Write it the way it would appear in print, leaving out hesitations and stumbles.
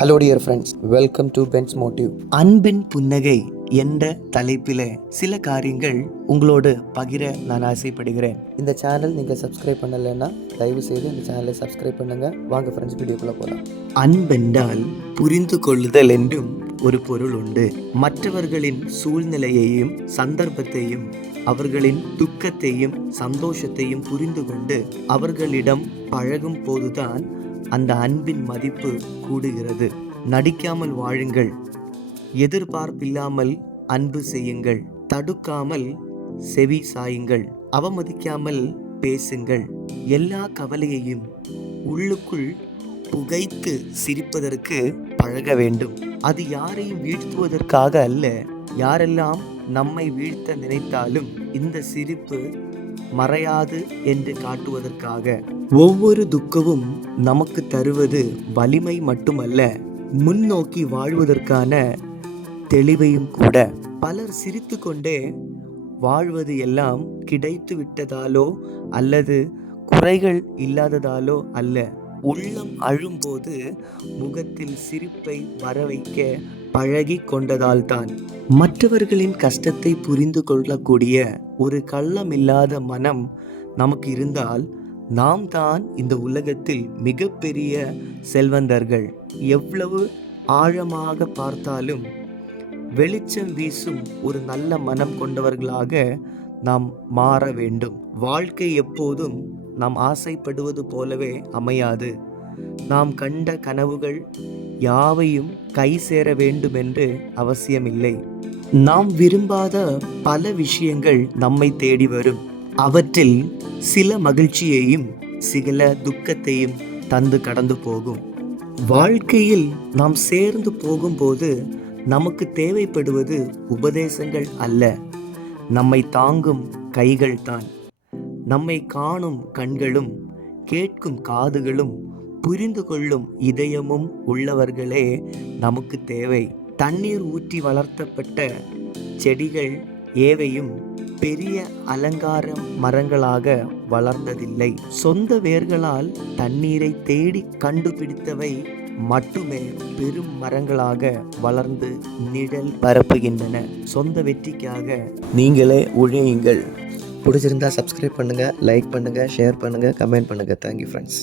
Hello dear friends, welcome to Bens motive. அன்பின் புன்னகை என்ற தலைப்பில் சில காரியங்கள் உங்களோடு பகிர நான் ஆசைப்படுகிறேன். இந்த சேனல் நீங்கள் சப்ஸ்கிரைப் பண்ணலைன்னா தயவு செய்து இந்த சேனலை சப்ஸ்கிரைப் பண்ணுங்கள். வாங்க ஃப்ரெண்ட்ஸ், வீடியோக்குள்ளே போகலாம். அன்பென்றால் புரிந்து கொள்ளுதல் என்றும் ஒரு பொருள் உண்டு. மற்றவர்களின் சூழ்நிலையையும் சந்தர்ப்பத்தையும் அவர்களின் துக்கத்தையும் சந்தோஷத்தையும் புரிந்து கொண்டு அவர்களிடம் பழகும் போதுதான் அந்த அன்பின் மதிப்பு கூடுகிறது. நடிக்காமல் வாழுங்கள், எதிர்பார்ப்பில்லாமல் அன்பு செய்யுங்கள், தடுக்காமல் செவி சாயுங்கள், அவமதிக்காமல் பேசுங்கள். எல்லா கவலையையும் உள்ளுக்குள் புகைத்து சிரிப்பதற்கு பழக வேண்டும். அது யாரையும் வீழ்த்துவதற்காக அல்ல. யாரெல்லாம் நம்மை வீழ்த்த நினைத்தாலும் இந்த சிரிப்பு மறையாது என்று காட்டுவதற்காக. ஒவ்வொரு துக்கமும் நமக்கு தருவது வலிமை மட்டுமல்ல, முன்னோக்கி வாழ்வதற்கான தெளிவையும் கூட. பலர் சிரித்து கொண்டே வாழ்வது எல்லாம் கிடைத்து விட்டதாலோ அல்லது குறைகள் இல்லாததாலோ அல்ல. உள்ளம் அழும்போது முகத்தில் சிரிப்பை வரவைக்க பழகி கொண்டதால்தான். மற்றவர்களின் கஷ்டத்தை புரிந்து கொள்ளக்கூடிய ஒரு கள்ளமில்லாத மனம் நமக்கு இருந்தால் நாம் தான் இந்த உலகத்தில் மிகப்பெரிய செல்வந்தர்கள். எவ்வளவு ஆழமாக பார்த்தாலும் வெளிச்சம் வீசும் ஒரு நல்ல மனம் கொண்டவர்களாக நாம் மாற வேண்டும். வாழ்க்கை எப்போதும் நாம் ஆசைப்படுவது போலவே அமையாது. நாம் கண்ட கனவுகள் யாவையும் கை சேர வேண்டும் என்று அவசியமில்லை. நாம் விரும்பாத பல விஷயங்கள் நம்மை தேடி வரும். அவற்றில் சில மகிழ்ச்சியையும் சில துக்கத்தையும் தந்து கடந்து போகும். வாழ்க்கையில் நாம் சேர்ந்து போகும்போது நமக்கு தேவைப்படுவது உபதேசங்கள் அல்ல, நம்மை தாங்கும் கைகள் தான். நம்மை காணும் கண்களும் கேட்கும் காதுகளும் புரிந்து கொள்ளும் இதயமும் உள்ளவர்களே நமக்கு தேவை. தண்ணீர் ஊற்றி வளர்த்தப்பட்ட செடிகள் ஏவையும் பெரிய அலங்கார மரங்களாக வளர்ந்ததில்லை. சொந்த வேர்களால் தண்ணீரை தேடி கண்டுபிடித்தவை மட்டுமே பெரும் மரங்களாக வளர்ந்து நிழல் பரப்புகின்றன. சொந்த வெற்றிக்காக நீங்களே உழையுங்கள். பிடிச்சிருந்தா சப்ஸ்கிரைப் பண்ணுங்கள், லைக் பண்ணுங்கள், ஷேர் பண்ணுங்கள், கமெண்ட் பண்ணுங்கள். Thank you friends.